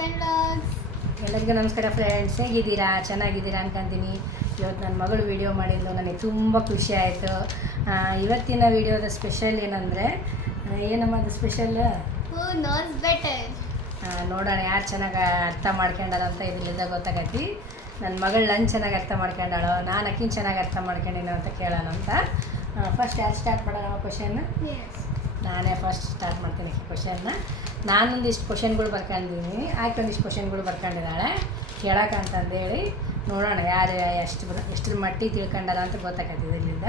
And vlogs. ಎಲ್ಲರಿಗೂ ನಮಸ್ಕಾರ friends, ಹೇಗಿದ್ದೀರಾ? ಚೆನ್ನಾಗಿದ್ದೀರಾ ಅನ್ಕೊಂತೀನಿ. ಇವತ್ತು ನನ್ನ ಮಗಳು ವಿಡಿಯೋ ಮಾಡಿದ್ದು ನನಗೆ ತುಂಬ ಖುಷಿ ಆಯಿತು. ಇವತ್ತಿನ ವಿಡಿಯೋದ ಸ್ಪೆಷಲ್ ಏನಂದರೆ, ಏನಮ್ಮ ಅದು ಸ್ಪೆಷಲ್? Who knows better. ನೋಡೋಣ ಯಾರು ಚೆನ್ನಾಗಿ ಅರ್ಥ ಮಾಡ್ಕೊಂಡಾರ ಅಂತ ಇದರಿಂದ ಗೊತ್ತಾಗತ್ತಿ. ನನ್ನ ಮಗಳು ನನ್ನ ಚೆನ್ನಾಗಿ ಅರ್ಥ ಮಾಡ್ಕೊಂಡಾಳೋ, ನಾನು ಅಕ್ಕಿನ ಚೆನ್ನಾಗಿ ಅರ್ಥ ಮಾಡ್ಕೊಂಡಿನೋ ಅಂತ ಕೇಳೋಣ ಅಂತ. ಫಸ್ಟ್ ಯಾರು ಸ್ಟಾರ್ಟ್ ಮಾಡೋಣ ಕ್ವಶನ್? ನಾನೇ ಫಸ್ಟ್ ಸ್ಟಾರ್ಟ್ ಮಾಡ್ತೀನಿ ಕ್ವಶನ್ನ. ನಾನೊಂದಿಷ್ಟು ಕ್ವಶನ್ಗಳು ಬರ್ಕೊಂಡಿದ್ದೀನಿ, ಆಕೆ ಒಂದಿಷ್ಟು ಕ್ವಶನ್ಗಳು ಬರ್ಕೊಂಡಿದ್ದಾಳೆ ಕೇಳೋಕ್ಕಂತಂದೇಳಿ. ನೋಡೋಣ ಯಾರು ಎಷ್ಟರ ಮಟ್ಟಿಗೆ ತಿಳ್ಕೊಂಡಾರ ಅಂತ ಗೊತ್ತಾಗತ್ತೆ ಇದರಿಂದ.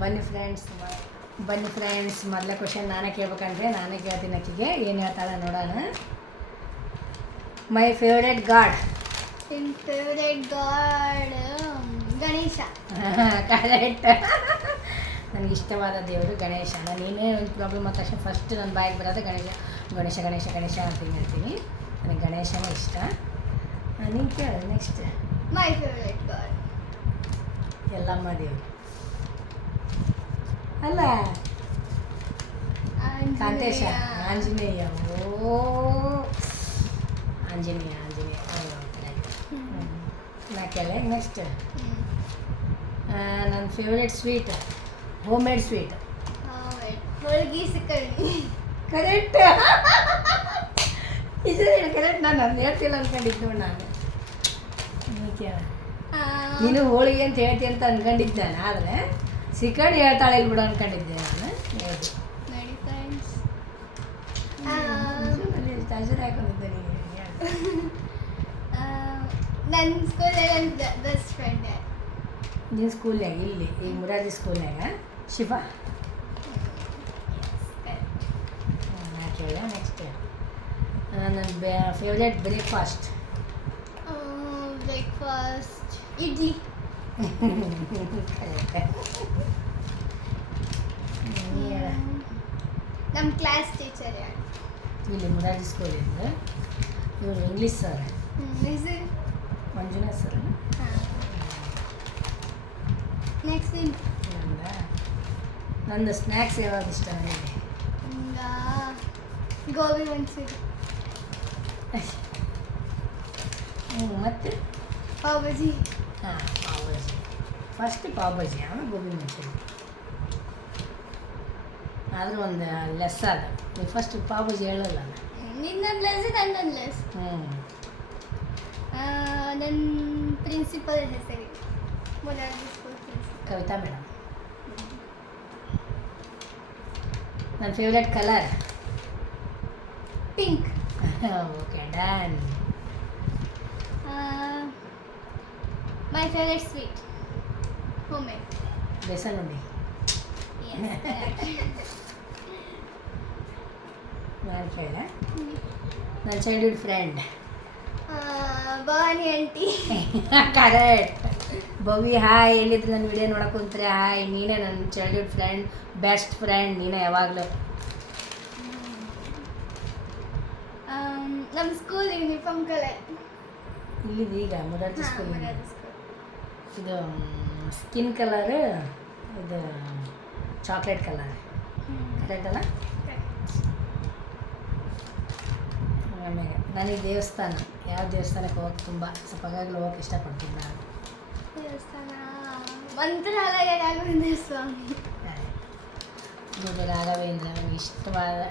ಬನ್ನಿ ಫ್ರೆಂಡ್ಸ್, ಮೊದಲೇ ಕ್ವಶನ್ ನಾನೇ ಕೇಳ್ಬೇಕಂದ್ರೆ ನಾನೇ ಕೇಳ್ತೀನಿ. ಆಕೆಗೆ ಏನು ಹೇಳ್ತಾಳೆ ನೋಡೋಣ. My favourite god. ನಿನ್ನ ಫೇವ್ರೆಟ್ ಗಾಡ್ ಗಣೇಶ. ಕರೆಕ್ಟ್. ನನಗೆ ಇಷ್ಟವಾದ ದೇವರು ಗಣೇಶ. ನಾನು ಏನೇ ಒಂದು ಪ್ರಾಬ್ಲಮ್ ಆದ ತಕ್ಷಣ ಫಸ್ಟ್ ನನ್ನ ಬಾಯಿಗೆ ಬರೋದು ಗಣೇಶ ಅಂತ ಹೇಳ್ತೀನಿ. ನನಗೆ ಗಣೇಶನೇ ಇಷ್ಟ. ನೀನು ಕೇಳು next. My favourite god Yellamma ದೇವರು ಅಲ್ಲ, ಕಾಂತೇಶ, ಆಂಜನೇಯ. ಓ ಆಂಜನೇಯ. ನಾ ಕೇಳೆ ನೆಕ್ಸ್ಟ್. ನನ್ನ favourite sweet home made sweet. ಹೋಳಿಗೆ ಸಿಕ್ಕಿ. ಕರೆಕ್ಟ್. ಇದು ಕರೆಕ್ಟ್. ನಾನು ಅದನ್ನ ಹೇಳ್ತಿಲ್ಲ ಅನ್ಕೊಂಡಿದ್ದು. ನಾನು ನೀನು ಹೋಳಿಗೆ ಅಂತ ಹೇಳ್ತೀನಿ ಅಂತ ಅನ್ಕೊಂಡಿದ್ದೆ ನಾನು, ಆದರೆ ಸಿಕ್ಕಂಡು ಹೇಳ್ತಾಳೆ ಇಲ್ಲಿ ಬಿಡು ಅನ್ಕೊಂಡಿದ್ದೆ ನಾನು. ನೋಡಿ ಫ್ರೆಂಡ್ಸ್, ಚಾರ್ಜರ್ ಹಾಕೊಂಡಿದ್ದೆ ನೀನು. ನನ್ನ ಸ್ಕೂಲಲ್ಲಿ ನನ್ನ ಬೆಸ್ಟ್ ಫ್ರೆಂಡ್. ನಿನ್ನ ಸ್ಕೂಲ್ನಾಗ ಇಲ್ಲಿ ಈ ಮುರಾರ್ಜಿ ಸ್ಕೂಲ್ನಾಗ ಶಿಫಾ. ನಾ ಕೇಳ ನೆಕ್ಸ್ಟ್. ನನ್ನ ಫೇವ್ರೆಟ್ ಬ್ರೇಕ್ಫಾಸ್ಟ್ ಇಡ್ಲಿ. ನಮ್ಮ ಕ್ಲಾಸ್ ಟೀಚರ್ ಯಾರು? ಇಲ್ಲಿ ಮುರಾರ್ಜಿ ಸ್ಕೂಲಿಂದ ಇವರು English sir, Manjunath sir. Next ನಂದು ಸ್ನ್ಯಾಕ್ಸ್ ಯಾವಾಗ ಇಷ್ಟ ನನಗೆ? ಗೋಬಿ ಮಂಚೂರಿ. ಮತ್ತು ಪಾವ್ ಭಾಜಿ. ಪಾವ್ ಭಾಜಿ ಫಸ್ಟ್. ಪಾವ್ ಭಾಜಿ ಆಮೇಲೆ ಗೋಬಿ ಮಂಚೂರಿ. ಆದರೂ ಒಂದು ಲೆಸ್ ಅದ. ನೀವು ಫಸ್ಟ್ ಪಾವ್ ಭಾಜಿ ಹೇಳಲ್ಲ. ನಿನ್ನೊಂದು ಲೆಸ್ ನನ್ನೊಂದು ಲೆಸ್. ನನ್ನ ಪ್ರಿನ್ಸಿಪಲ್ ಹೆಸರು Morarji school principal Kavita madam. ನನ್ನ favourite colour pink. Okay done. My favourite sweet home made ಬೇಸನ್ ಉಂಡಿ. ನಾನು ಕೇಳ. ನನ್ನ childhood friend Bhavani aunty. Correct. Bhavi hi. ಎಲ್ಲಿದ್ರು ನನ್ನ ವಿಡಿಯೋ ನೋಡಕ್ಕೆ ಕುಂತ್ರೆ ಹಾಯ್. ನೀನೇ ನನ್ನ ಚೈಲ್ಡ್ಹುಡ್ ಫ್ರೆಂಡ್, ಬೆಸ್ಟ್ ಫ್ರೆಂಡ್ ನೀನೇ ಯಾವಾಗಲೂ. ನಮ್ಮ ಸ್ಕೂಲ್ ಯೂನಿಫಾರ್ಮ್ ಕಲರ್ ಇಲ್ಲಿದ್ದು ಈಗ ಮುರಾರ್ಜಿ ಸ್ಕೂಲ್. ಇದು ಸ್ಕಿನ್ ಕಲರ್, ಇದು ಚಾಕ್ಲೇಟ್ ಕಲರ್. ಕರೆಕ್ಟ್ ಅಲ್ಲ? ಆಮೇಲೆ ನನಗೆ ದೇವಸ್ಥಾನ, ಯಾವ ದೇವಸ್ಥಾನಕ್ಕೆ ಹೋಗಕ್ಕೆ ತುಂಬ ಸೊಪ್ಪಗಾಗಲು ಹೋಗಕ್ಕೆ ಇಷ್ಟಪಡ್ತೀನಿ ನಾನು. ದೇವಸ್ಥಾನ ಮಂತ್ರಾಲಯ ರಾಘವೇಂದ್ರ ಸ್ವಾಮಿ. ಇದು ರಾಘವೇಂದ್ರ ನನಗೆ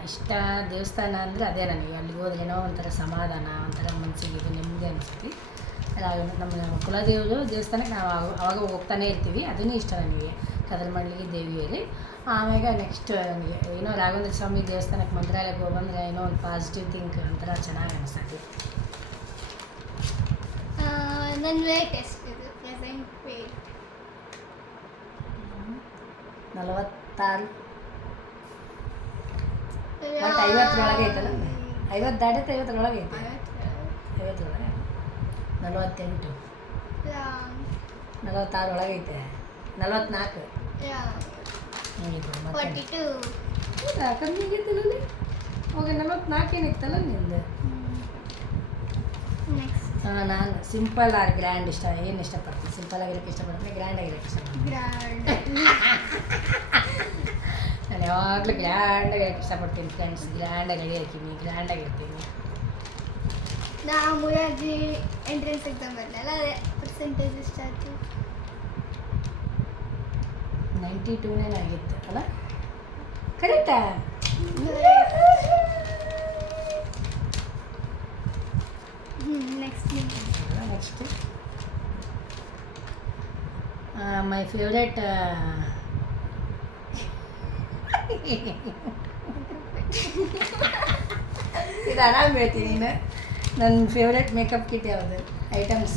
ಇಷ್ಟ ದೇವಸ್ಥಾನ ಅಂದರೆ ಅದೇ. ನನಗೆ ಅಲ್ಲಿಗೆ ಹೋದ್ರೆ ಏನೋ ಒಂಥರ ಸಮಾಧಾನ, ಒಂಥರ ಮನಸ್ಸಿಗೆ ಇದು ನೆಮ್ಮದಿ ಅನಿಸುತ್ತೆ. ನಮ್ಮ ಕುಲದೇವರು ದೇವಸ್ಥಾನಕ್ಕೆ ನಾವು ಅವಾಗ ಹೋಗ್ತಾನೆ ಇರ್ತೀವಿ. ಅದೂ ಇಷ್ಟ ನನಗೆ, ಕದರಮಳ್ಳಿ ದೇವಿಯಲ್ಲಿ. ಆಮ್ಯಾಗ ನೆಕ್ಸ್ಟ್ ನನಗೆ ಏನೋ ರಾಘವೇಂದ್ರ ಸ್ವಾಮಿ ದೇವಸ್ಥಾನಕ್ಕೆ ಮಂತ್ರಾಲಯಕ್ಕೆ ಹೋಗಂದ್ರೆ ಏನೋ ಒಂದು ಪಾಸಿಟಿವ್ ಥಿಂಕ್ ಒಂಥರ ಚೆನ್ನಾಗಿ ಅನಿಸ್ತೈತಿ. ನನ್ನ ವೇಟ್ ಎಷ್ಟಿದೆ? Present wait 46. ಬಟ್ 50ರೊಳಗೆ ಐತಲ್ಲ? 50 ದಾಟೈತೆ? 50ರೊಳಗೆ ಐತೆ? 50ರೊಳಗೆ 48, 46 ಒಳಗೆ ಐತೆ. 44 ಕಮ್ಮಿ ಆಗೈತಲ್ಲ. ಹೋಗಿ 44 ಏನಿತ್ತಲ್ಲ ನಿಂದು. ನಾನು ಸಿಂಪಲ್ ಆಗಿ ಗ್ರ್ಯಾಂಡ್ ಇಷ್ಟ. ಏನು ಇಷ್ಟಪಡ್ತೀನಿ? ಸಿಂಪಲ್ ಆಗಿರೋಕ್ಕೆ ಇಷ್ಟಪಡ್ತೀನಿ, ಗ್ರ್ಯಾಂಡ್ ಆಗಿರೋಕ್ಕೆ ಇಷ್ಟಪಡ್ತೀನಿ. ನಾನು ಯಾವಾಗಲೂ ಗ್ರ್ಯಾಂಡಾಗಿ ಇರೋಕ್ಕೆ ಇಷ್ಟಪಡ್ತೀನಿ ಫ್ರೆಂಡ್ಸ್. ಗ್ರ್ಯಾಂಡಾಗಿ ರೆಡಿ ಹಾಕಿನಿ, ಗ್ರ್ಯಾಂಡಾಗಿರ್ತೀನಿ. ನಾ ಮುರಾರ್ಜಿ ಎಂಟ್ರೆನ್ಸ್ ಎಕ್ಸಾಮ್ ಬರಲಿಲ್ಲ ಅದೇ ಪರ್ಸೆಂಟೇಜ್ ಎಷ್ಟಾಯ್ತು 92 ಆಗಿತ್ತು ಅಲ್ಲ ಕರೆಕ್ಟಾ ನೆಕ್ಸ್ಟ್ ನೆಕ್ಸ್ಟ್ ಮೈ ಫೇವ್ರೇಟ್ ಇದು ಆರಾಮ್ ಹೇಳ್ತೀನಿ ನೀನು ನನ್ನ ಫೇವ್ರೇಟ್ ಮೇಕಪ್ ಕಿಟ್ ಯಾವುದು ಐಟಮ್ಸ್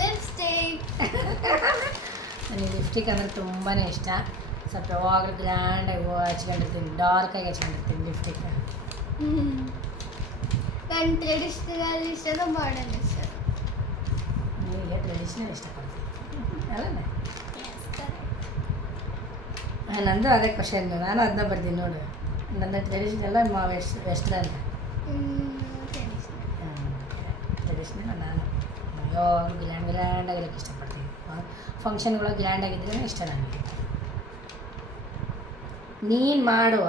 ಲಿಪ್ಸ್ಟಿಕ್ ನನಗೆ ಲಿಪ್ಸ್ಟಿಕ್ ಅಂದರೆ ತುಂಬಾ ಇಷ್ಟ ಸ್ವಲ್ಪ ಯಾವಾಗಲೂ ಗ್ರ್ಯಾಂಡಾಗಿ ಹಚ್ಕೊಂಡಿರ್ತೀನಿ ಡಾರ್ಕಾಗಿ ಹಚ್ಕೊಂಡಿರ್ತೀನಿ ಲಿಪ್ಸ್ಟಿಕ್ ನಾನು ಟ್ರೆಡಿಷ್ನಲ್ ಇಷ್ಟದ ಮಾಡರ್ನ್ ಇಷ್ಟ ನಿಮಗೆ ಟ್ರೆಡಿಷ್ನಲ್ ಇಷ್ಟಪಡ್ತೀನಿ ಅಲ್ಲ ನಂದು ಅದೇ ಕ್ವಶನ್ ನಾನು ಅದನ್ನ ಬರ್ತೀನಿ ನೋಡು ನನ್ನ ಟ್ರೆಡಿಷ್ನಲ್ಲ ವೆಸ್ಟರ್ನ್ ಟ್ರೆಡಿಷ್ನಲ್ ನಾನು ಯಾವಾಗಲೂ ಗ್ರ್ಯಾಂಡಾಗಿರೋಕ್ಕೆ ಇಷ್ಟಪಡ್ತೀನಿ ಫಂಕ್ಷನ್ಗಳಾಗ ಗ್ರ್ಯಾಂಡಾಗಿದ್ರೇ ಇಷ್ಟ ನನಗೆ ನೀನು ಮಾಡುವ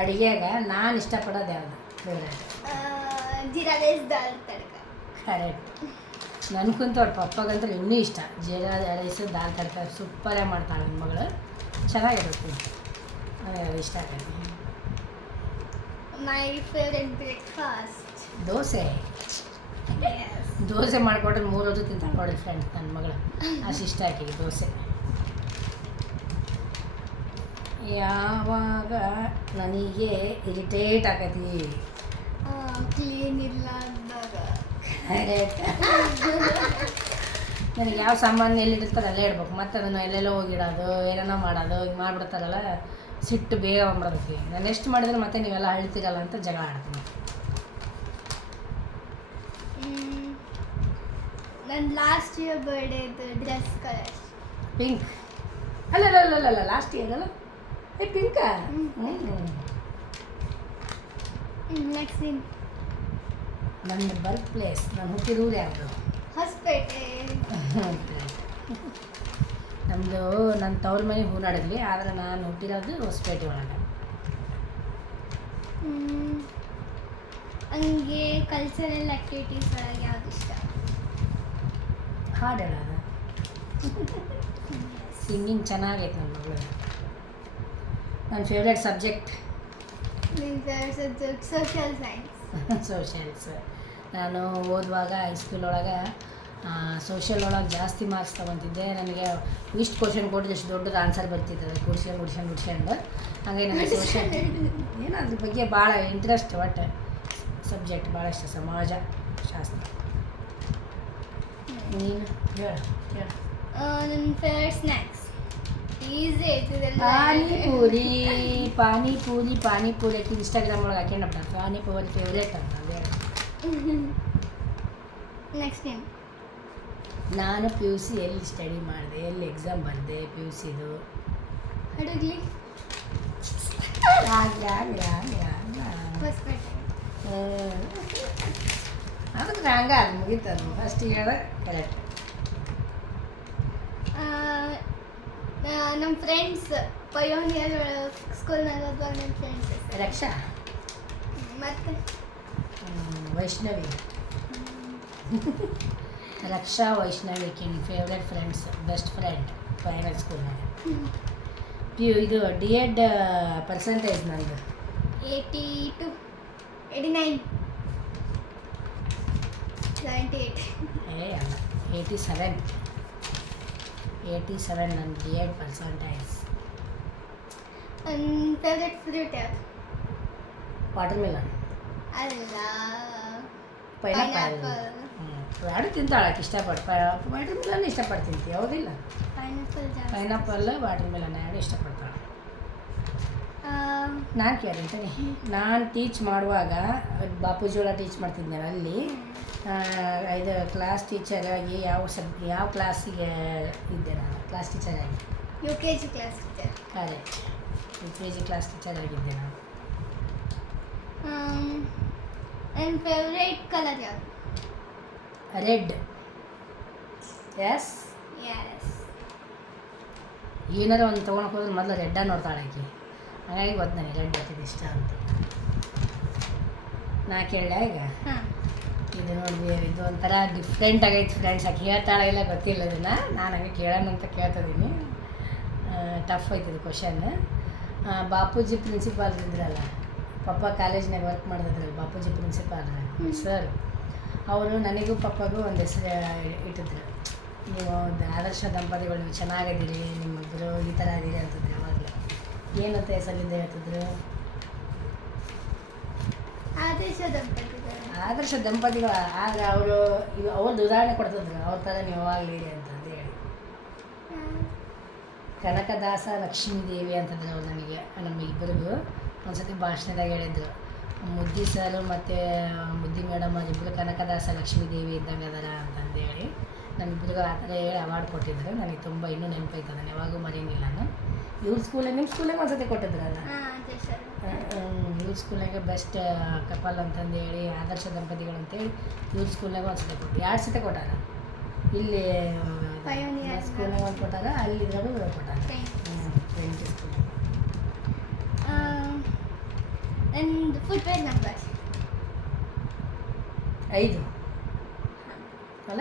ಅಡುಗೆಗ ನಾನು ಇಷ್ಟಪಡೋದು ಯಾವುದು ಫೇವ್ರೇಟ್ ಜೀರಾ ರೈಸ್ ದಾಲ್ ತಡ್ಕ ಕರೆಕ್ಟ್ ನನಗಂತೂ ಅವ್ರ ಪಪ್ಪಗಂತೂ ಇನ್ನೂ ಇಷ್ಟ ಜೀರಾ ರೈಸ್ ದಾಲ್ ತಡ್ಕ ಸೂಪರಾಗಿ ಮಾಡ್ತಾಳೆ ನನ್ನ ಮಗಳು ಚೆನ್ನಾಗಿರುತ್ತೆ ನನಗೆ ಅದು ಇಷ್ಟ ಆಗತ್ತೆ my favourite breakfast dosa dosa ಮಾಡಿಕೊಟ್ರೆ 3 ಹೊತ್ತು ತಿಂತಾಳೆ ನೋಡಿ ಫ್ರೆಂಡ್ಸ್ ನನ್ನ ಮಗಳು ಅಷ್ಟು ಇಷ್ಟ ಆಕಿಗೆ ದೋಸೆ ಯಾವಾಗ ನನಗೆ ಇರಿಟೇಟ್ ಆಗತಿ ಕ್ಲೀನ್ ಇಲ್ಲ ಅಂದಾಗ ಕರೆಕ್ಟ್ ನನಗೆ ಯಾವ ಸಾಮಾನು ಎಲ್ಲಿರ್ತಾರೆ ಅಲ್ಲೇ ಇಡ್ಬೇಕು ಮತ್ತು ಅದನ್ನು ಎಲ್ಲೆಲ್ಲೋ ಹೋಗಿಡೋದು ಏನೇನೋ ಮಾಡೋದು ಈಗ ಮಾಡಿಬಿಡ್ತಾರಲ್ಲ ಸಿಟ್ಟು ಬೇಗ ಬಂದ್ಬಿಡೋದಕ್ಕೆ ನಾನು ಎಷ್ಟು ಮಾಡಿದ್ರೆ ಮತ್ತೆ ನೀವೆಲ್ಲ ಅಳ್ತೀರಲ್ಲ ಅಂತ ಜಗಳ ಆಡ್ತೀನಿ ನನ್ನ ಲಾಸ್ಟ್ ಇಯರ್ ಬರ್ಡೇದು ಡ್ರೆಸ್ ಕಲರ್ ಪಿಂಕ್ ಅಲ್ಲ ಲಾಸ್ಟ್ ಇಯರ್ ಅಲ್ಲ ಪಿಂಕಾ ನೆಕ್ಸ್ಟ್ ನನ್ನ ಬರ್ತ್ ಪ್ಲೇಸ್ ನಾನು ಹುಟ್ಟಿದ ಊರು ಯಾವುದು ಹೊಸಪೇಟೆ ನಮ್ಮದು ನನ್ನ ತವ್ರ ಮನೆ ಹೂನಾಡಲ್ಲಿ ಆದರೆ ನಾನು ಹುಟ್ಟಿರೋದು ಹೊಸಪೇಟೆ ಒಳಗೆ ಹಂಗೆ ಕಲ್ಚರಲ್ ಆ್ಯಕ್ಟಿವಿಟೀಸ್ ಒಳಗೆ ಯಾವ್ದು ಇಷ್ಟ ಹಾಡು ಹೇಳೋದು ಸಿಂಗಿಂಗ್ ಚೆನ್ನಾಗೈತೆ ನನ್ನ ಮಗಳು ನನ್ನ favourite subject subject social science socials ನಾನು ಓದುವಾಗ ಹೈಸ್ಕೂಲ್ ಒಳಗೆ ಸೋಷಿಯಲ್ ಒಳಗೆ ಜಾಸ್ತಿ ಮಾರ್ಕ್ಸ್ ತೊಗೊತಿದ್ದೆ ನನಗೆ ಇಷ್ಟು ಕ್ವಶನ್ ಕೊಟ್ಟಿದ್ದು ಎಷ್ಟು ದೊಡ್ಡದು ಆನ್ಸರ್ ಬರ್ತಿರ್ತದೆ ಗುಡ್ಸ್ಕೊಂಡು ಹಾಗೆ ನನಗೆ ಸೋಷಿಯಲ್ ಏನೋ ಅದ್ರ ಬಗ್ಗೆ ಭಾಳ ಇಂಟ್ರೆಸ್ಟ್ ಒಟ್ಟು ಸಬ್ಜೆಕ್ಟ್ ಭಾಳ ಇಷ್ಟ ಸಮಾಜ ಶಾಸ್ತ್ರ ನೀನು ಹೇಳು ನನ್ನ ಫೇವ್ರೆಟ್ ಸ್ನ್ಯಾಕ್ಸ್ ಈಸಿ ಐತಿದೆಲ್ಲ ಪಾನಿಪೂರಿ ಆಕಿ ಇನ್ಸ್ಟಾಗ್ರಾಮ್ ಒಳಗೆ ಹಾಕೊಂಡಪ್ಪ ಪಾನಿಪೂರಿ ಫೇವ್ರೇಟ್ ಅಂತ ಹೇಳಿ ನೆಕ್ಸ್ಟ್ ನೇಮ್ ನಾನು ಪಿ ಯು ಸಿ ಎಲ್ಲಿ ಸ್ಟಡಿ ಮಾಡಿದೆ ಎಲ್ಲಿ ಎಕ್ಸಾಮ್ ಬಂದೆ ಪಿ ಯು ಸಿದು ಹಡಗ್ಲಿ ಹೊಸಪೇಟೆ ಅದಕ್ಕೆ ಹಂಗೆ ಅದು ಮುಗೀತದು ಫಸ್ಟ್ ಹೇಳ ಕರೆಕ್ಟ್ ನಮ್ಮ ಫ್ರೆಂಡ್ಸ್ ಪಯೋನಿಯರ್ ಸ್ಕೂಲ್ನಾಗ ಓದುವಾಗ ನನ್ನ ಫ್ರೆಂಡ್ಸ್ ರಕ್ಷಾ ಮತ್ತೆ Vaishnavi Raksha Vaishnavi favourite friends best friend final ಸ್ಕೂಲ್ನಾಗ ಇದು ಡಿ ಎಡ್ ಪರ್ಸೆಂಟೇಜ್ ನಂದು 82 89 78 ಅಲ್ಲ 87 ನನ್ನ ಡಿ ಎಡ್ ಪರ್ಸೆಂಟೇಜ್ ನನ್ನ ಫೇವ್ರೆಟ್ ಫ್ರೂಟ್ ಯಾವುದು ವಾಟರ್ ಮೆಲನ್ ಅಲ್ಲ ಪೈನಾಪಲ್ ಎರಡು ತಿಂತಾಳಕ್ಕೆ ಇಷ್ಟಪಟ್ಟು ವಾಟರ್ ಮೆಲನ್ ಇಷ್ಟಪಟ್ಟು ತಿಂತೀವಿ ಯಾವುದಿಲ್ಲ ಪೈನಾಪಲ್ ವಾಟರ್ ಮೆಲನ್ ಎರಡು ಇಷ್ಟಪಡ್ತಾಳೆ ನಾನು ಕೇಳಿಂತೀನಿ ನಾನು ಟೀಚ್ ಮಾಡುವಾಗ ಬಾಪೂಜೋಳ ಟೀಚ್ ಮಾಡ್ತಿದ್ದೆ ಅಲ್ಲಿ ಇದು ಕ್ಲಾಸ್ ಟೀಚರಾಗಿ ಯಾವ ಕ್ಲಾಸಿಗೆ ಇದ್ದೆ ನಾನು ಕ್ಲಾಸ್ ಟೀಚರಾಗಿ UKG class teacher correct UKG class teacher ಆಗಿದ್ದೆ ನಾನು ನನ್ನ ಫೇವ್ರೇಟ್ ಕಲರ್ ಯಾವುದು ರೆಡ್ ಎಸ್ ಎಸ್ ಏನಾರು ಒಂದು ತೊಗೊಳಕ್ಕೆ ಹೋದ್ರೆ ಮೊದಲು ರೆಡ್ಡ ನೋಡ್ತಾಳೆ ಆಕಿ ಹಾಗಾಗಿ ಗೊತ್ತು ನನಗೆ ರೆಡ್ ಹಾಕಿದ್ದು ಇಷ್ಟ ಅಂತ ನಾ ಕೇಳ ಈಗ ಹಾಂ ಇದು ನೋಡ್ರಿ ಇದು ಒಂಥರ ಡಿಫ್ರೆಂಟ್ ಆಗೈತೆ ಫ್ರೆಂಡ್ಸ್. ಆಕೆ ಹೇಳ್ತಾಳೆ ಇಲ್ಲ ಗೊತ್ತಿಲ್ಲ ಇದನ್ನು, ನಾನು ಹಂಗೆ ಕೇಳೋಣ ಅಂತ ಕೇಳ್ತಿದ್ದೀನಿ. ಟಫ್ ಐತೆ ಇದು ಕ್ವಶನ್. ಬಾಪೂಜಿ ಪ್ರಿನ್ಸಿಪಾಲ್ ಇದ್ರಲ್ಲ, ಪಪ್ಪ ಕಾಲೇಜ್ನಾಗ ವರ್ಕ್ ಮಾಡ್ತಿದ್ರಲ್ಲ ಬಾಪೂಜಿ ಪ್ರಿನ್ಸಿಪಾಲ್ ಸರ್, ಅವರು ನನಗೂ ಪಪ್ಪಗೂ ಒಂದು ಹೆಸರು ಇಟ್ಟಿದ್ರು. ನೀವು ಆದರ್ಶ ದಂಪತಿಗಳು, ನೀವು ಚೆನ್ನಾಗಿದ್ದೀರಿ, ನಿಮ್ಮಿಬ್ಬರು ಈ ಥರ ಇದೀರಿ ಅಂತಂದ್ರೆ ಯಾವಾಗಲೂ ಏನಂತ ಹೆಸರಿಂದ ಹೇಳ್ತಿದ್ರು? ಆದರ್ಶ ದಂಪತಿಗಳು. ಆದರೆ ಅವರು ಅವ್ರದ್ದು ಉದಾಹರಣೆ ಕೊಡ್ತಿದ್ರು, ಅವ್ರ ಥರ ನೀವು ಯಾವಾಗಲೀರಿ ಅಂತಂದು ಹೇಳಿ. ಕನಕದಾಸ ಲಕ್ಷ್ಮೀ ದೇವಿ ಅಂತಂದ್ರೆ ಅವ್ರು ನನಗೆ ನಮಗಿಬ್ಬರಿಗೂ ಒಂದ್ಸತಿ ಭಾಷಣದಾಗ ಹೇಳಿದ್ರು. ಮುದ್ದಿ ಸರು ಮತ್ತು ಮುದ್ದಿ ಮೇಡಮ್ ಅವರಿಬ್ಬರು ಕನಕದಾಸ ಲಕ್ಷ್ಮೀ ದೇವಿ ಇದ್ದಂಗೆ ಅದಾರ ಅಂತಂದು ಹೇಳಿ ನಮ್ಮಿಬ್ಬರಿಗೂ ಆ ಥರ ಹೇಳಿ ಅವಾರ್ಡ್ ಕೊಟ್ಟಿದ್ರು. ನನಗೆ ತುಂಬ ಇನ್ನೂ ನೆನಪೈತೆ, ನಾನು ಯಾವಾಗೂ ಮರೆಯಂಗಿಲ್ಲ. ನಾನು ಇವ್ರ ಸ್ಕೂಲಾಗ, ನಿಮ್ಮ ಸ್ಕೂಲಾಗ ಒಂದ್ಸತಿ ಕೊಟ್ಟಿದ್ರಲ್ಲ, ಇವ್ರ ಸ್ಕೂಲಾಗ ಬೆಸ್ಟ್ ಕಪಲ್ ಅಂತಂದು ಹೇಳಿ ಆದರ್ಶ ದಂಪತಿಗಳು ಅಂತೇಳಿ ಇವ್ರ ಸ್ಕೂಲ್ನಾಗ ಒಂದು ಸತಿ ಕೊಟ್ಟು 2 ಸತಿ ಕೊಟ್ಟಾರ. ಇಲ್ಲಿ ಸ್ಕೂಲ್ನಾಗ ಒಂದು ಕೊಟ್ಟಾರ, ಅಲ್ಲಿ ಇದ್ರಾಗೂ ಕೊಟ್ಟಾರ. French school. ಫುಟ್ವೇರ್ ನಂಬರ್ 5 ಅಲ್ಲ.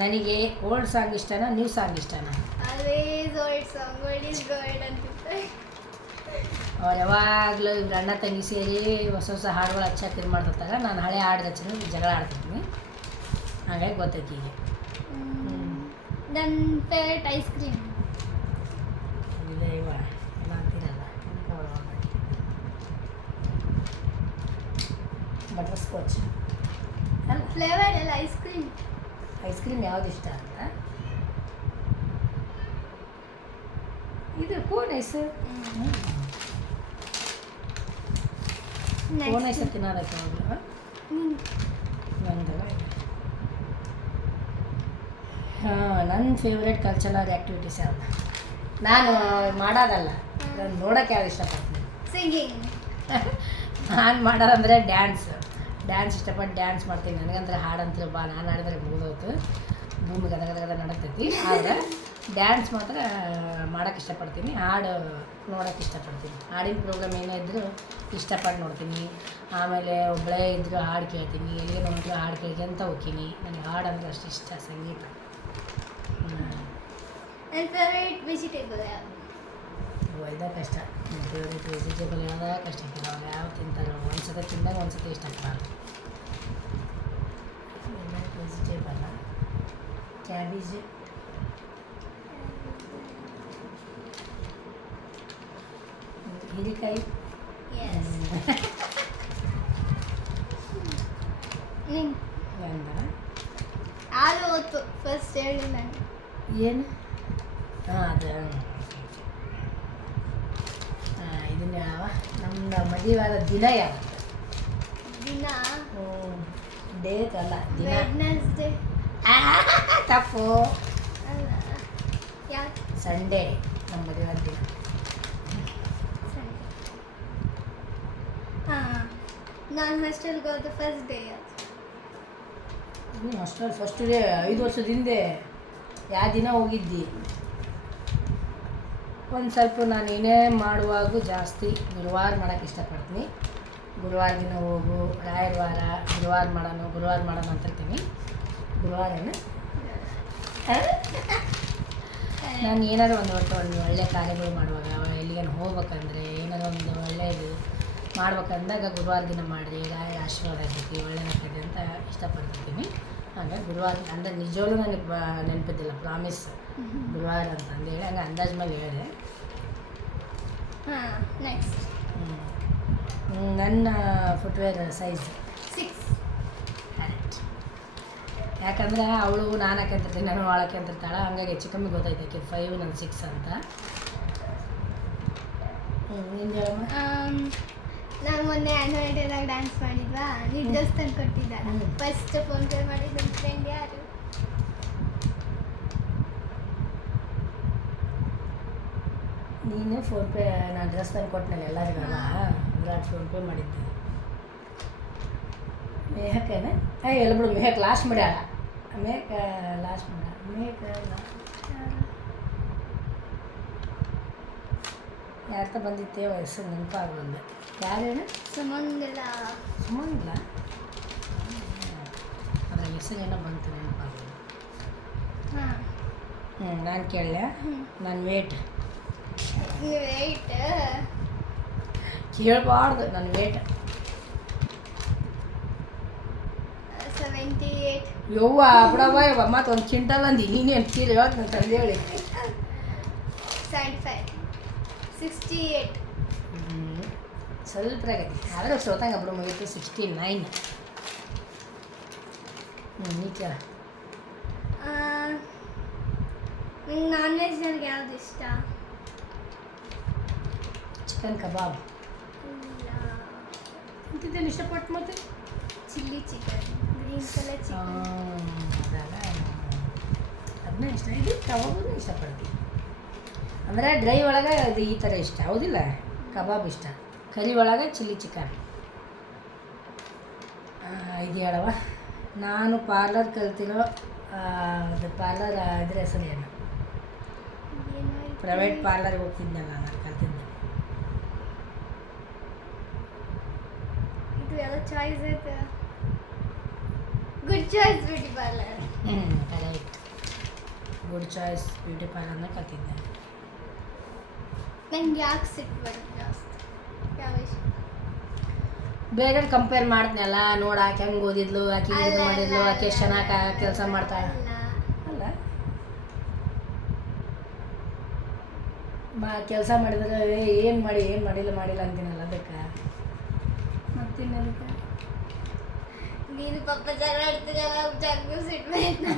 ನನಗೆ ಓಲ್ಡ್ ಸಾಂಗ್ ಇಷ್ಟನಾ, ನ್ಯೂ ಸಾಂಗ್ ಇಷ್ಟನಾ? Always old song, old is gold ಅಂತಿರ್ತಾರೆ. ಅವ್ರು ಯಾವಾಗಲೂ ಇವ್ರು ಅಣ್ಣ ತಂಗಿ ಸೇರಿ ಹೊಸ ಹೊಸ ಹಾಡುಗಳು ಹಚ್ಚಾಕ ಇದು ಮಾಡ್ತಿರ್ತಾರೆ. ನಾನು ಹಳೆ ಹಾಡು ಹಚ್ಚಿ ಜಗಳ ಆಡ್ತಿರ್ತೀನಿ, ಹಾಗಾಗಿ ಗೊತ್ತೈತಿ ಈಗ. ನನ್ನ ಫೇವ್ರೇಟ್ ಐಸ್ ಕ್ರೀಮ್ ಇಲ್ಲ ಇವ ಎಲ್ಲ ಅಂತೀರಲ್ಲ, ಬಟರ್ ಸ್ಕಾಚ್ ಅಲ್ಲ, ಫ್ಲೇವರ್ ಅಲ್ಲ ಐಸ್ ಕ್ರೀಮ್. ಐಸ್ ಕ್ರೀಮ್ ಯಾವ್ದು ಇಷ್ಟ ಅಂತ? ಇದು ಕೋನ್ ಐಸ್. ಕೋನ್ ಐಸ್ ತಿನ್ನೋದಕ್ಕೆ ಯಾವಾಗಲೂ ನಂದಲ್ಲ. ನನ್ನ ಫೇವ್ರೇಟ್ ಕಲ್ಚರಲ್ ಆ್ಯಕ್ಟಿವಿಟೀಸ್ ಯಾವುದು? ನಾನು ಮಾಡೋದಲ್ಲ, ನಾನು ನೋಡೋಕ್ಕೆ ಯಾವ್ದು ಇಷ್ಟಪಡ್ತೀನಿ? ಸಿಂಗಿಂಗ್. ನಾನು ಮಾಡೋದಂದರೆ ಡ್ಯಾನ್ಸ್ ಇಷ್ಟಪಟ್ಟು ಡ್ಯಾನ್ಸ್ ಮಾಡ್ತೀನಿ. ನನಗಂದ್ರೆ ಹಾಡಂತೂ ನಾನು ಹಾಡಿದ್ರೆ ಮುಗಿದೋಯ್ತು, ಭೂಮಿ ಗದಗದ ನಡಕ್ತೈತಿ. ಆದರೆ ಡ್ಯಾನ್ಸ್ ಮಾತ್ರ ಮಾಡೋಕ್ಕೆ ಇಷ್ಟಪಡ್ತೀನಿ, ಹಾಡು ನೋಡೋಕ್ಕೆ ಇಷ್ಟಪಡ್ತೀನಿ. ಹಾಡಿನ ಪ್ರೋಗ್ರಾಮ್ ಏನೇ ಇದ್ದರೂ ಇಷ್ಟಪಟ್ಟು ನೋಡ್ತೀನಿ. ಆಮೇಲೆ ಒಬ್ಬಳೇ ಇದ್ದರೂ ಹಾಡು ಕೇಳ್ತೀನಿ, ಎಲ್ಲಿಗೆ ನೋಡಿದ್ರು ಹಾಡು ಕೇಳ್ಕೊಂತ ಹೋಗ್ತೀನಿ. ನನಗೆ ಹಾಡು ಅಂದರೆ ಅಷ್ಟು ಇಷ್ಟ, ಸಂಗೀತ. ನನ್ನ ಫೇವ್ರೇಟ್ ವೆಜಿಟೇಬಲ್ ಯಾವುದು? ಇದೇ ಕಷ್ಟ. ನನ್ನ ಫೇವ್ರೇಟ್ ವೆಜಿಟೇಬಲ್ ಯಾವುದೇ ಕಷ್ಟ ಇರ್ತಿಲ್ಲ, ಅವ್ರು ಯಾವ ತಿಂತಾರೋ ಒಂದು ಸತಿ ತಿಂದಾಗ ಒಂದು ಸತಿ ಇಷ್ಟಪಡಲ್ಲ. ಫೇವ್ರೇಟ್ ವೆಜಿಟೇಬಲ್ ಕ್ಯಾಬೇಜ್, ಹೀರೆಕಾಯಿ. ಆಲೂ ಹೊತ್ತು ಫಸ್ಟ್ ಹೇಳಿ ನಾನು. ಏನು? ಅದು ಇದನ್ನ ಯಾವ ನಮ್ಮ ಮದುವೆಯಾದ ದಿನ ಯಾವುದು? ದಿನ ಡೇಟ್ ಅಲ್ಲ, ದಿನ. ವೆಡ್ನೆಸ್ಡೇ. ತಪ್ಪು. ಅಲ್ಲ ಯಾಕೆ? ಸಂಡೇ ನಮ್ಮ ಮದುವೆಯಾದ ದಿನ. ಹಾಂ, ನಾನು ಹಾಸ್ಟೆಲ್ಗೆ ಹೋದ ಫಸ್ಟ್ ಡೇ ಅದು. ಹಾಸ್ಟೆಲ್ ಫಸ್ಟ್ ಡೇ 5 ವರ್ಷದ ಹಿಂದೆ ಯಾವ ದಿನ ಹೋಗಿದ್ದಿ? ಒಂದು ಸ್ವಲ್ಪ ನಾನು ಏನೇ ಮಾಡುವಾಗೂ ಜಾಸ್ತಿ ಗುರುವಾರ ಮಾಡೋಕ್ಕೆ ಇಷ್ಟಪಡ್ತೀನಿ. ಗುರುವಾರ ದಿನ ಹೋಗು, ರಾಯರ ವಾರ, ಗುರುವಾರ ಮಾಡೋಣ ಅಂತಿರ್ತೀನಿ. ಗುರುವಾರನೇ ನಾನು ಏನಾದ್ರು ಒಂದು ಒಳ್ಳೆ ಕಾರ್ಯಗಳು ಮಾಡುವಾಗ, ಎಲ್ಲಿಗೇನು ಹೋಗ್ಬೇಕಂದ್ರೆ, ಏನಾದ್ರು ಒಂದು ಒಳ್ಳೆಯದು ಮಾಡ್ಬೇಕಂದಾಗ ಗುರುವಾರ ದಿನ ಮಾಡಿರಿ, ರಾಯರ ಆಶೀರ್ವಾದ ಆಗ್ತೈತಿ, ಒಳ್ಳೆಯದಾಗ್ತೈತಿ ಅಂತ ಇಷ್ಟಪಡ್ತಿರ್ತೀನಿ. ಹಾಗಾಗಿ ಗುರುವಾರ ಅಂದರೆ ನಿಜವಾಗ್ಲೂ ನನಗೆ ನೆನಪಿದ್ದಿಲ್ಲ, ಪ್ರಾಮಿಸ್ ಗುರುವಾರ ಅಂತಂದೇಳಿ ಹಂಗೆ ಅಂದಾಜು ಮೇಲೆ ಹೇಳಿದೆ. ಹಾಂ, ನೆಕ್ಸ್ಟ್ ನನ್ನ ಫುಟ್ವೇರ್ ಸೈಜ್ 6. ಕರೆಕ್ಟ್. ಯಾಕಂದ್ರೆ ಅವಳು ನಾನು ಹಾಕ್ಯಂತಿರ್ತೀನಿ, ನಾನು ಅವಳಕ್ಕೆ ಅಂತಿರ್ತಾಳೆ, ಹಂಗಾಗಿ ಹೆಚ್ಚು ಕಮ್ಮಿ ಗೊತ್ತೈತೆ 5 ನಾನು 6 ಅಂತ. ನಿಂದು ಹೇಳಮ್ಮ. ನಾನು ಮೊನ್ನೆ ಆ್ಯನ್ಯುವಲ್ ಡೇದಾಗ ಡ್ಯಾನ್ಸ್ ಮಾಡಿದ್ವಾ, ನೀವು ಡ್ರೆಸ್ ತಂದು ಕೊಟ್ಟಿದ್ದಾರ. ಫಸ್ಟ್ ಫೋನ್ ಪೇ ಮಾಡಿದ್ದು ನನ್ನ ಫ್ರೆಂಡ್ ಯಾರು? ನೀನು ಫೋನ್ಪೇ, ನಾನು ಡ್ರೆಸ್ ತಂದು ಕೊಟ್ಟನಲ್ಲ ಎಲ್ಲರಿಗಲ್ಲ, ವಿರಾಟ್ ಫೋನ್ಪೇ ಮಾಡಿದ್ದೆ. ಮೇಹಕ್ಕೇನ? ಎಲ್ಲ ಬಿಡು, ಮೇಹಕ್ ಲಾಸ್ಟ್ ಮಾಡ್ಯಾಳ. Make last ಮಾಡ್ಯಾಳ. ಯಾರ್ತ ಬಂದಿತ್ತೇ ವಯಸ್ಸು ನೆನಪಾಗಲ್ಲ. ಯಾರು ಹೇಳು? ಸುಮಂಗಲ. ಸುಮಂಗಿಲ್ಲ, ಅದ್ರ ಹೆಸರೇನೋ ಬಂತು ನೆನಪಾಗಲ್ಲ. ಹಾಂ ನಾನು ಕೇಳಲೆ, ನನ್ನ ವೇಟ್ ವೆಯ್ಟ್ ಕೇಳಬಾರ್ದು. ನನ್ನ ವೇಟ್ 78. ಯವ್ವ ಬಿಡವ್ವ ಯವ್ವ, ಮತ್ತು ಒಂದು ಕ್ವಿಂಟಲ್ ಅಂದು ನೀನೇನು ಕೇಳಿ ಯಾವ್ದು ನನ್ನ ತಂದೆ ಹೇಳಿ. 75. 68. ಸ್ವಲ್ಪ ಆಗೈತಿ, ಆದರೆ ಸೋತಂಗೆ ಬಿಡು, ಮುಗೀತು. 69. ನೀ ಕೇಳ. ನಾನ್ ವೆಜ್ನಲ್ಲಿ ಯಾವ್ದು ಇಷ್ಟ? ಚಿಕನ್ ಕಬಾಬ್ ಇಲ್ಲ, ತಿಂತಿದ್ದೇನೆ ಇಷ್ಟಪಟ್ಟು. ಮತ್ತೆ chilli chicken, green colour chicken. ಅದಲ್ಲ, ಅದನ್ನ ಇಷ್ಟ. ಇದು ಕಬಾಬು ಇಷ್ಟಪಡ್ತೀವಿ. ಅಂದರೆ ಡ್ರೈ ಒಳಗೆ ಅದು ಈ ಥರ ಇಷ್ಟ, ಹೌದಿಲ್ಲ? ಕಬಾಬ್ ಇಷ್ಟ. ಕರಿ ಒಳಗೆ ಚಿಲ್ಲಿ ಚಿಕನ್. ಇದು ಹೇಳವ, ನಾನು ಪಾರ್ಲರ್ ಕಲ್ತಿರೋ ಅದು ಪಾರ್ಲರ್ ಇದ್ರ ಹೆಸರು ಏನು? ಪ್ರೈವೇಟ್ ಪಾರ್ಲರ್ಗೆ ಹೋಗ್ತಿದ್ನಲ್ಲ ನಾನು ಕಲ್ತಿದ್ದೆ. ಇದು ಎಲ್ಲ ಚಾಯ್ಸ್ ಐತೆ. Good choice beauty parlour. Correct, good choice beauty ಪಾರ್ಲರ್ನ ಕಲ್ತಿದ್ದೆ. ನಂಗೆ ಯಾಕೆ ಸಿಟ್ಟು ಬರುತ್ತೆ ಜಾಸ್ತಿ? ಯಾವ ಇಷ್ಟ? ಬೇರೆ ಕಂಪೇರ್ ಮಾಡ್ತೀನಲ್ಲ, ನೋಡು ಆಕೆ ಹೆಂಗೆ ಓದಿದ್ಲು, ಆಕೆ ಇದು ಮಾಡಿದ್ಲು, ಆಕೆ ಎಷ್ಟು ಚೆನ್ನಾಗಿ ಕೆಲಸ ಮಾಡ್ತಾಳೆ ಅಲ್ಲ. ಕೆಲಸ ಮಾಡಿದ್ರೆ ಏನು ಮಾಡಿಲ್ಲ ಅಂತೀನಲ್ಲ, ಅದಕ್ಕೆ ಮತ್ತಿನ್ನದಕ್ಕೆ ನೀನು ಪಪ್ಪ ಜಗಳ ಆಡ್ತಿರಲ್ಲ, ಜಗ್ಗು ಸಿಟ್ಟು ಬರುತ್ತೆ.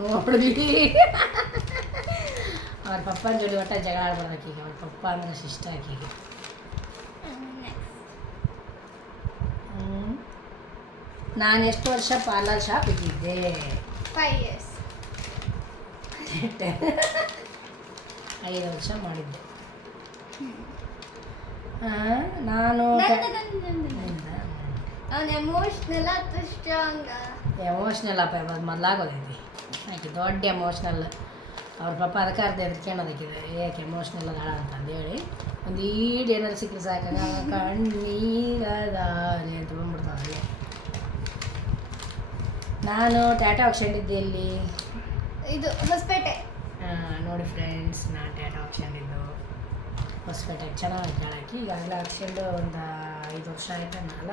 ನೋಡ್ಲಿ, ಅವ್ರ ಪಪ್ಪನ ಜೋಡಿ ಒಟ್ಟ ಜಗಳ ಆಡ್ಬಾರ್ದು ಆಕಿಗೆ. ಅವ್ರ ಪಪ್ಪ ಅಂದ್ರೆ ಇಷ್ಟ ಆಕಿಗೆ. ನಾನು ಎಷ್ಟು ವರ್ಷ ಪಾರ್ಲರ್ ಶಾಪ್ ಇಟ್ಟಿದ್ದೆ? 5 years. 5 ವರ್ಷ ಮಾಡಿದ್ದೆ. ನಾನು ಅವನ ಎಮೋಷ್ನಲ್ ಅಥವಾ ಸ್ಟ್ರಾಂಗ್? ಎಮೋಷ್ನಲ್ ಅಪ್ಪ, ಮೊದಲಾಗೋದೈತಿ ಆಕೆ ದೊಡ್ಡ ಎಮೋಷ್ನಲ್. ಅವ್ರ ಪಪ್ಪ ಅದಕ್ಕೆ ಅರ್ಧ ಎದ್ಕೇಳೋದಕ್ಕಿದೆ, ಏಕೆ ಎಮೋಷ್ನಲ್ ಅದಾಳ ಅಂತಂದೇಳಿ. ಒಂದು ಈಡು ಏನಾರು ಸಿಕ್ಕರೆ ಸಾಕಾಗ ಕಣ್ಣೀರದಾನೆ ಅಂತ ಬಂದ್ಬಿಡ್ತಾವಲ್ಲಿ. ನಾನು ಟ್ಯಾಟೋ ಹಾಕ್ಸ್ಕೊಂಡಿದ್ದೆ ಇಲ್ಲಿ, ಇದು ಹೊಸಪೇಟೆ. ನೋಡಿ ಫ್ರೆಂಡ್ಸ್, ನಾನು ಟ್ಯಾಟೋ ಹಾಕ್ಸ್ಕೊಂಡಿದ್ದು ಹೊಸಪೇಟೆಗೆ. ಚೆನ್ನಾಗಿ ಕೇಳಾಕಿ ಈಗಾಗಲೇ ಹಾಕ್ಸ್ಕೊಂಡು ಒಂದು 5 ವರ್ಷ ಆಯ್ತು ಅಲ್ಲ.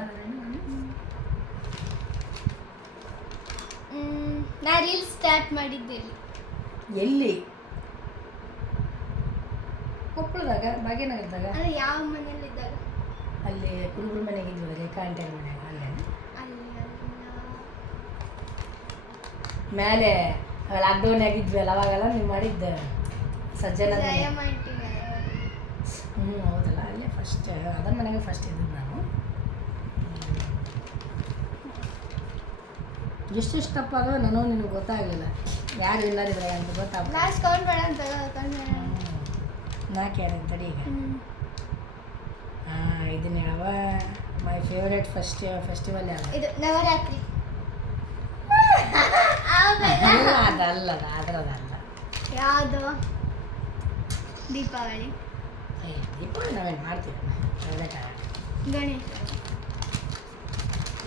ನಾ ರೀಲ್ಸ್ ಸ್ಟಾರ್ಟ್ ಮಾಡಿದ್ದೆ ಇಲ್ಲಿ. ಎಲ್ಲಿ? ಕೊಪ್ಪಳದಾಗ, ಭಾಗ್ಯನಗರದಾಗ. ಅಂದರೆ ಯಾವ ಮನೇಲಿದ್ದಾಗ? ಅಲ್ಲಿ ಕುರುಬರ ಮನೆಗೆ ಇದ್ವಿ, ರೇಖಾ ಆಂಟಿಯರ ಮನೆಯಾಗ. ಅಲ್ಲೇ ಅಲ್ಲಿ ಮೇಲೆ ಲಾಕ್ಡೌನ್ ಆಗಿದ್ವಿ ಅಲ್ಲ, ಅವಾಗೆಲ್ಲ ನೀವು ಮಾಡಿದ್ದು ಸಜ್ಜನ. ಹೌದಲ್ಲ, ಅಲ್ಲೇ ಫಸ್ಟ್ ಅದರ ಮನೆಗೆ ಫಸ್ಟ್ ಇದ್ದಿದ್ದು ನಾನು. ಎಷ್ಟು ತಪ್ಪ ಅದು ನಾನು ನಿನಗೆ ಗೊತ್ತಾಗಲಿಲ್ಲ, ಯಾರು ಇಲ್ಲದಿದ್ರೆ ಅಂತ ಗೊತ್ತಾಗ. ಲಾಸ್ಟ್ ಕೌಂಟ್ ಬೇಡ ಅಂತ ನಾಲ್ಕು ಯಾರು ತಡಿ ಈಗ. ಇದನ್ನ ಹೇಳವ, ಮೈ ಫೇವ್ರೇಟ್ ಫೆಸ್ಟಿವಲ್ ಯಾವುದು? ಇದು ನವರಾತ್ರಿ. ಅದಲ್ಲ, ಅದರದಲ್ಲ. ಯಾವುದು? ದೀಪಾವಳಿ. ದೀಪಾವಳಿ ನಾವೇನು ಮಾಡ್ತೀವಿ?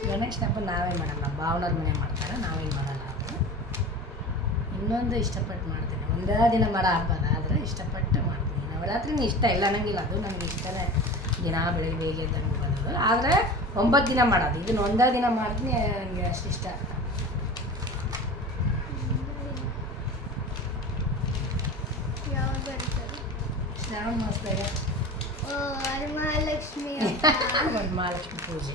ಗಣೇಶ ಹಬ್ಬ ನಾವೇ ಮಾಡಲ್ಲ, ಭಾವನವ್ರ ಮನೆ ಮಾಡ್ತಾರೆ, ನಾವೇನು ಮಾಡಲ್ಲ. ಅದು ಇನ್ನೊಂದು ಇಷ್ಟಪಟ್ಟು ಮಾಡ್ತೀನಿ, ಒಂದೇ ದಿನ ಮಾಡೋ ಹಬ್ಬದ ಆದರೆ ಇಷ್ಟಪಟ್ಟು ಮಾಡ್ತೀನಿ. ನವರಾತ್ರಿನೂ ಇಷ್ಟ ಇಲ್ಲ ಅನ್ನಂಗಿಲ್ಲ, ಅದು ನನಗೆ ಇಷ್ಟನೇ. ದಿನ ಬೆಳಿಗ್ಗೆ ಬೇಗ ಎದ್ದಂಗೆ ಬರೋದು, ಆದರೆ 9 ದಿನ ಮಾಡೋದು. ಇದನ್ನು ಒಂದೇ ದಿನ ಮಾಡ್ತೀನಿ, ನನಗೆ ಅಷ್ಟು ಇಷ್ಟ. ಶ್ರಾವಣ ಮಾಸದಾಗ ವರಮಹಾಲಕ್ಷ್ಮಿ ವರಮಹಾಲಕ್ಷ್ಮಿ ಪೂಜೆ.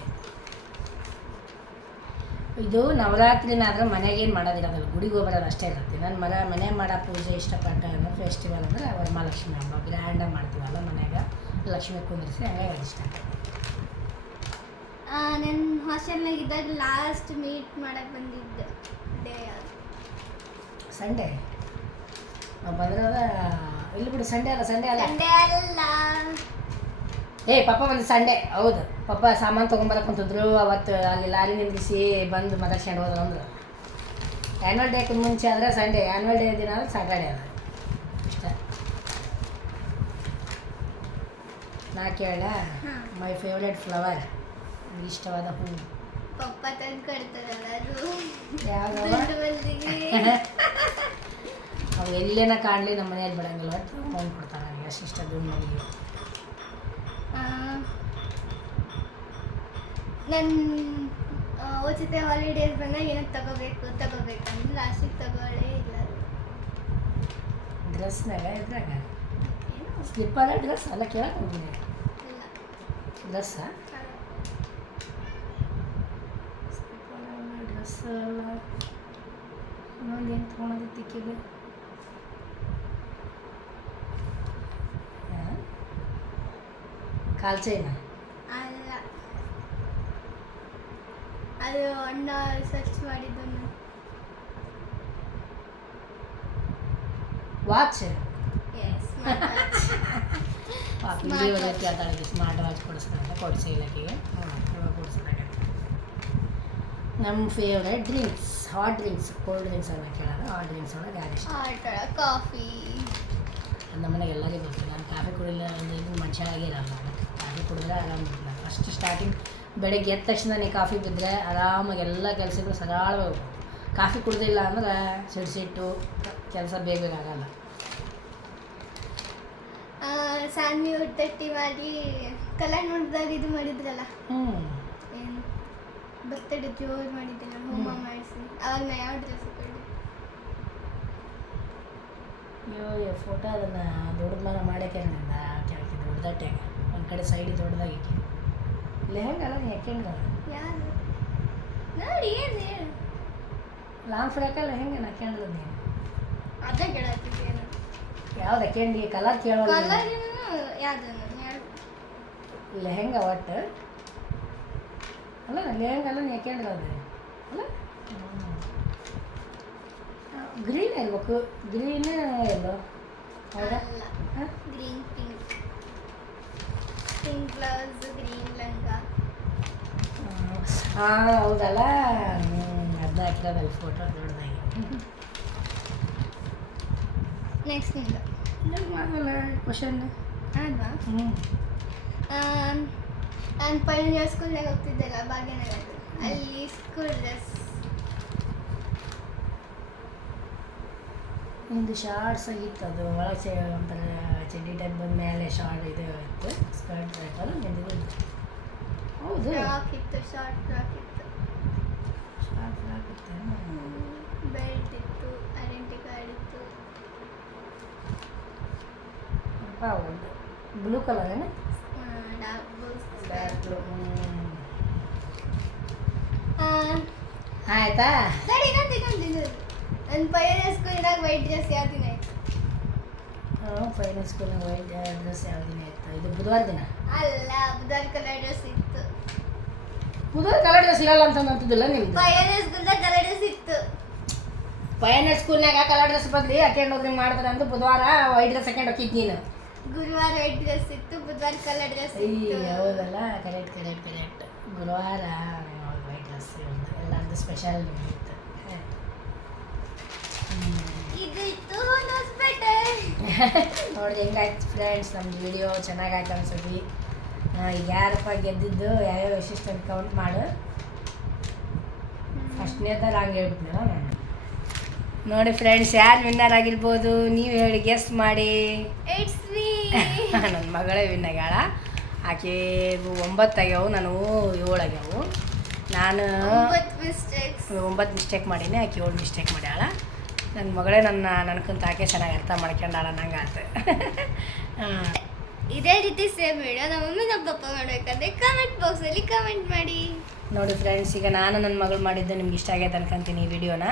ಇದು ನವರಾತ್ರಿನಾದ್ರೆ ಮನೆಗೇನು ಮಾಡೋದಿರೋದಿಲ್ಲ, ಗುಡಿಗೆ ಹೋಗೋದು ಅಷ್ಟೇ ಇರುತ್ತೆ. ನನ್ನ ಮನೆ ಮಾಡೋ ಪೂಜೆ ಇಷ್ಟಪಟ್ಟ ಅನ್ನೋ ಫೆಸ್ಟಿವಲ್ ಅಂದರೆ ವರಮಹಾಲಕ್ಷ್ಮಿ ಹಬ್ಬ. ಗ್ರ್ಯಾಂಡಾಗಿ ಮಾಡ್ತೀವಲ್ಲ ಮನೆಯಾಗ, ಲಕ್ಷ್ಮಿ ಕುಂದಿರಿಸಿ, ಹಂಗಾಗಿ ಅದು ಇಷ್ಟ ಆಗ್ತದೆ. ನನ್ನ ಹಾಸ್ಟೆಲ್ನಾಗ ಇದ್ದಾಗ ಲಾಸ್ಟ್ ಮೀಟ್ ಮಾಡಕ್ಕೆ ಬಂದಿದ್ದೆ ಡೇ ಯಾವುದು? ಸಂಡೇ ಬಂದಿರೋದ ಇಲ್ಲಿ ಬಿಡು. ಸಂಡೇ ಅಲ್ಲ. ಸಂಡೇ ಅಲ್ಲ. ಪಪ್ಪ ಬಂದು ಸಂಡೇ. ಹೌದು, ಪಪ್ಪ ಸಾಮಾನು ತೊಗೊಂಬರಕ್ಕೆ ಕುಂತಿದ್ರು. ಅವತ್ತು ಅಲ್ಲಿ ಲಾರಿ ನಿಂದಿಸಿ ಬಂದು ಮಾತಾಡ್ಸ್ಕೊಂಡು ಹೋದ್ರು. ಅಂದ್ರೆ ಆ್ಯನ್ವಲ್ ಡೇಕ್ಕೆ ಮುಂಚೆ ಆದರೆ ಸಂಡೇ, ಆ್ಯನ್ವಲ್ ಡೇ ದಿನ ಆದರೆ ಸ್ಯಾಟರ್ಡೇ. ಅದು ಇಷ್ಟ. ನಾ ಕೇಳ ಹಾಂ. ಮೈ ಫೇವ್ರೆಟ್ ಫ್ಲವರ್ ಇಷ್ಟವಾದ ಹೂ ಪಪ್ಪ ತಂದು ಕೊಡ್ತಾರಲ್ಲ ಅದು ಯಾವ್ದವ ದುಡ್ಡು ಮಂದಿಗೆ ಅವು ಎಲ್ಲೇನ ಕಾಣಲಿ ನಮ್ಮ ಮನೆಯಲ್ಲಿ ಬಿಡಂಗಿಲ್ಲ ಒಟ್ಟು ಫೋನ್ ಕೊಡ್ತಾರೆ ನನಗೆ ಅಷ್ಟಿಷ್ಟ ದುಡ್ಡು ನನಗೆ ನನ್ನ ಉಚಿತ ಹಾಲಿಡೇಸ್ ಬಂದಾಗ ಏನಕ್ಕೆ ತಗೋಬೇಕಂದ್ರೆ ಲಾಸ್ಟಿಗೆ ತಗೊಳ್ಳೇ ಇಲ್ಲ ಡ್ರೆಸ್ನಾಗ ಇದ್ರಾಗ ಏನು ಸ್ಲಿಪ್ಪರ ಡ್ರೆಸ್ ಅಲ್ಲ ಕೇಳಕ್ಕೆ ಹೋಗಿನಿ ಇಲ್ಲ ಡ್ರೆಸ್ಸಾ ಡ್ರೆಸ್ ಅಲ್ಲ ಇನ್ನೊಂದು ಏನು ತೊಗೊಳೋದಿತ್ತು ಈಕೆಗೆ ಕಾಲ್ ಚೈನ ಅಲ್ಲ ಅದು ಅಣ್ಣ ಸರ್ಚ್ ಮಾಡಿದ್ದನು ವಾಚ್ ಎಸ್ ಪಾಪ ಇಲ್ಲಿ ಒಳ್ಳೆ ಕೇಳ್ತಾಳೆ ಸ್ಮಾರ್ಟ್ ವಾಚ್ ಕೊಡಿಸ್ತಾಳೆ ಕೊಡಿಸಿ ಇಲ್ಲಕ್ಕಿಗೆ ಕೊಡಿಸ್ದಾಗ ನಮ್ಮ favourite drinks hot drinks cold drinks ಅನ್ನ ಕೇಳೋದು ಹಾಟ್ ಡ್ರಿಂಕ್ಸ್ ಒಳಗೆ ಯಾರು ಇಷ್ಟ ಕಾಫಿ ಅದು ನಮ್ಮ ಮನೆಗೆ ಎಲ್ಲರಿಗೂ ಗೊತ್ತು ನಾನು ಕಾಫಿ ಕುಡಿಲ್ಲ ಅಂದರೆ ಮನುಷ್ಯ ಆಗಿರಲ್ಲ ಕಾಫಿ ಕುಡಿದ್ರೆ ಆರಾಮ ಇರಲ್ಲ ಫಸ್ಟ್ ಸ್ಟಾರ್ಟಿಂಗ್ ಬೆಳಗ್ಗೆ ಎದ್ದ ತಕ್ಷಣ ನೀ ಕಾಫಿ ಬಿದ್ದರೆ ಆರಾಮಾಗಿ ಎಲ್ಲ ಕೆಲಸಗಳು ಸರಳವಾಗಿ ಕಾಫಿ ಕುಡ್ದಿಲ್ಲ ಅಂದ್ರೆ ಸಿಡಿಸಿಟ್ಟು ಕೆಲಸ ಬೇಗ ಆಗಲ್ಲ ಸಾನ್ವಿ ಉಟ್ಟಟ್ಟಿ ಮಾಡಿ ಕಲ್ಯಾಣ ಮಂಟಪದಾಗ ಇದು ಮಾಡಿದ್ರಲ್ಲ ಏನು ಬರ್ತಡೇ ಜೋರು ಮಾಡಿದ್ದೆ ನಾನು ಹೋಮ ಮಾಡಿಸಿ ಅವಾಗ ನಾ ಯಾವ ಡ್ರೆಸ್ ಹಾಕೊಂಡೆ ಅಯ್ಯೋ ಫೋಟೋ ಅದನ್ನು ದೊಡ್ಡದನ್ನ ಮಾಡಕ್ಕೆ ಕೇಳ್ತಿ ದೊಡ್ಡದಟ್ಟೆಗೆ ಒಂದು ಕಡೆ ಸೈಡಿಗೆ ದೊಡ್ಡದಾಗಿ ಲೆಹಂಗಲ್ಲ ನೀ ಯಾಕೆಂದ್ರೆ ಯಾರು ನೋಡಿ ಏನು ಹೇಳು ಲಾಂಗ್ ಫ್ರಾಕಲ್ಲ ಹೆಂಗೆ ಹಾಕ್ಯಂಡ್ರ ನೀನು ಅದ ಕೇಳತ್ತಿದ್ದೇನು ಯಾವ್ದು ಹಾಕ್ಯಂಡಿ ಕಲರ್ ಕೇಳೋಲ್ಲ ಕಲರ್ ಯಾವ್ದನ್ನು ಹೇಳು ಲೆಹಂಗ ಒಟ್ಟು ಅಲ್ಲ ಲೆಹಂಗಲ್ಲ ನೀ ಹಾಕ್ಯಂಡ್ರ ಅದು ಅಲ್ಲ ಗ್ರೀನ್ ಇರ್ಬೇಕು ಗ್ರೀನ್ ಎಲ್ಲೋ ಹೌದಾ ಅಲ್ಲ ಹಾಂ green pink pink blouse green ಲಂಗ ಹಾಂ ಹೌದಲ್ಲ ಅದನ್ನ ಹಾಕಿರೋದಲ್ಲ ಫೋಟೋ ದೊಡ್ಡದಾಗಿ ನೆಕ್ಸ್ಟ್ ನಿಂದು ಮಾಡಲ್ಲ ಕ್ವಶನ್ ಅಲ್ವಾ ಹ್ಞೂ ನಾನು ಪೈನಿಯರ್ ಸ್ಕೂಲ್ನಾಗ ಹೋಗ್ತಿದ್ದೆಲ್ಲ ಭಾಗ್ಯನಗರ ಅಲ್ಲಿ ಸ್ಕೂಲ್ ಡ್ರೆಸ್ ನಿಂದು ಶಾರ್ಟ್ಸ್ ಆಗಿತ್ತು ಅದು ಒಳಗೆ ಒಂಥರ ಚಡ್ಡಿ ಟೈಪ್ ಬಂದ ಮೇಲೆ ಶಾರ್ಟ್ ಇದು ಇತ್ತು ಸ್ಕರ್ಟ್ ಟೈಪ್ ಅಲ್ಲ ನಿಂದು ಹೌದು ಫ್ರಾಕ್ ಇತ್ತು ಶಾರ್ಟ್ ಫ್ರಾಕ್ ಇತ್ತು ಶಾರ್ಟ್ ಫ್ರಾಕ್ ಇತ್ತು ಬೆಲ್ಟ್ ಇತ್ತು ಐಡೆಂಟಿ ಕಾರ್ಡ್ ಇತ್ತು ಅಪ್ಪ ಒಂದು ಬ್ಲೂ ಕಲರ್ ಏನು ಡಾರ್ಕ್ ಬ್ಲೂ ಆಯ್ತಾ ಸರಿ ಇನ್ನೊಂದು ನನ್ನ ಪೈನಿಯರ್ ಸ್ಕೂಲ್ನಾಗ ವೈಟ್ ಡ್ರೆಸ್ ಯಾವ ದಿನ ಆಯ್ತು ಫೈನಲ್ ಸ್ಕೂಲ್ನಾಗ ವೈಟ್ ಡ್ರೆಸ್ ಯಾವ ದಿನ ಇತ್ತು ಇದು ಬುಧವಾರ ದಿನ ಅಲ್ಲ ಬುಧವಾರ ಕಲರ್ ಡ್ರೆಸ್ ಇತ್ತು ಬುಧವಾರ ಕಲರ್ ಡ್ರೆಸ್ ಇರಲ್ಲ ಅಂತ ಅಂತಿದ್ದಿಲ್ಲ ನಿಮ್ದು ಪೈನಿಯರ್ ಸ್ಕೂಲ್ನಾಗ ಕಲರ್ ಡ್ರೆಸ್ ಇತ್ತು ಪೈನಲ್ ಸ್ಕೂಲ್ನಾಗ ಕಲರ್ ಡ್ರೆಸ್ ಬದಲಿ ಹಾಕೊಂಡು ಹೋಗಿ ಮಾಡ್ತಾರೆ ಅಂತ ಬುಧವಾರ ವೈಟ್ ಡ್ರೆಸ್ ಹಾಕೊಂಡು ಹೋಗಿದ್ದು ನೀನು ಗುರುವಾರ ವೈಟ್ ಡ್ರೆಸ್ ಇತ್ತು ಬುಧವಾರ ಕಲರ್ ಡ್ರೆಸ್ ಇತ್ತು ಹೌದಲ್ಲ ಕರೆಕ್ಟ್ ಗುರುವಾರ ವೈಟ್ ಡ್ರೆಸ್ ಎಲ್ಲರದ್ದು ಸ್ಪೆಷಲ್ ಇತ್ತು ಇದು ಇತ್ತು ಹೊಸಪೇಟೆ ನೋಡಿ ಹೆಂಗಾಯ್ತು ಫ್ರೆಂಡ್ಸ್ ನಮ್ದು ವಿಡಿಯೋ ಚೆನ್ನಾಗಾಯ್ತು ಅನ್ಸತಿ ಈಗ ಯಾರಪ್ಪ ಗೆದ್ದಿದ್ದು ಯಾವ್ಯಾವ ವಿಶಿಷ್ಟ ಕೌಂಟ್ ಮಾಡು ಫಸ್ಟ್ನೇದಾರ ಹಂಗೆ ಹೇಳ್ಬಿಟ್ನಲ್ಲ ನಾನು ನೋಡಿ ಫ್ರೆಂಡ್ಸ್ ಯಾರು ವಿನ್ನರ್ ಆಗಿರ್ಬೋದು ನೀವು ಹೇಳಿ ಗೆಸ್ ಮಾಡಿ ಇಟ್ಸ್ ಮೀ ನನ್ನ ಮಗಳೇ ವಿನ್ ಆಗ್ಯಾಳ ಆಕೆ 9 ಆಗ್ಯಾವು ನಾನು 7 ಆಗ್ಯಾವು ನಾನು 9 ಮಿಸ್ಟೇಕ್ ಮಾಡೀನಿ ಆಕೆ 7 ಮಿಸ್ಟೇಕ್ ಮಾಡ್ಯಾಳ ನನ್ನ ಮಗಳೇ ನನ್ಕಂತ ಆಕೆ ಚೆನ್ನಾಗಿ ಅರ್ಥ ಮಾಡ್ಕೊಂಡಾಳ ನಂಗೆ ಆತ ಇದೇ ರೀತಿ ಸೇಮ್ ವಿಡಿಯೋ ನಮ್ಮ ಮಮ್ಮಿ ನಮ್ಮ ಪಪ್ಪ ಮಾಡಬೇಕಂದ್ರೆ ಕಮೆಂಟ್ ಬಾಕ್ಸಲ್ಲಿ ಕಮೆಂಟ್ ಮಾಡಿ ನೋಡಿ ಫ್ರೆಂಡ್ಸ್ ಈಗ ನಾನು ನನ್ನ ಮಗಳು ಮಾಡಿದ್ದು ನಿಮ್ಗೆ ಇಷ್ಟ ಆಗೈತೆ ಅನ್ಕೊಂತೀನಿ ಈ ವಿಡಿಯೋನ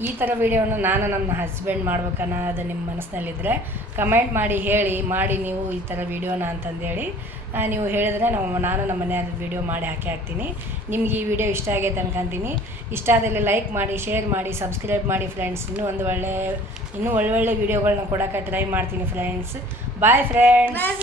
ಈ ಥರ ವಿಡಿಯೋನ ನಾನು ನಮ್ಮ ಹಸ್ಬೆಂಡ್ ಮಾಡ್ಬೇಕನ್ನೋದು ನಿಮ್ಮ ಮನಸ್ಸಿನಲ್ಲಿದ್ದರೆ ಕಮೆಂಟ್ ಮಾಡಿ ಹೇಳಿ ಮಾಡಿ ನೀವು ಈ ಥರ ವಿಡಿಯೋನ ಅಂತಂದೇಳಿ ನೀವು ಹೇಳಿದ್ರೆ ನಾನು ನಮ್ಮ ಮನೆಯಾದ ವಿಡಿಯೋ ಮಾಡಿ ಹಾಕ್ತೀನಿ ನಿಮ್ಗೆ ಈ ವಿಡಿಯೋ ಇಷ್ಟ ಆಗೈತೆ ಅನ್ಕೊಂತೀನಿ ಇಷ್ಟ ಆದಲ್ಲಿ ಲೈಕ್ ಮಾಡಿ ಶೇರ್ ಮಾಡಿ ಸಬ್ಸ್ಕ್ರೈಬ್ ಮಾಡಿ ಫ್ರೆಂಡ್ಸ್ ಇನ್ನೂ ಒಳ್ಳೊಳ್ಳೆ ವಿಡಿಯೋಗಳನ್ನ ಕೊಡೋಕೆ ಟ್ರೈ ಮಾಡ್ತೀನಿ ಫ್ರೆಂಡ್ಸ್ ಬಾಯ್ ಫ್ರೆಂಡ್ಸ್.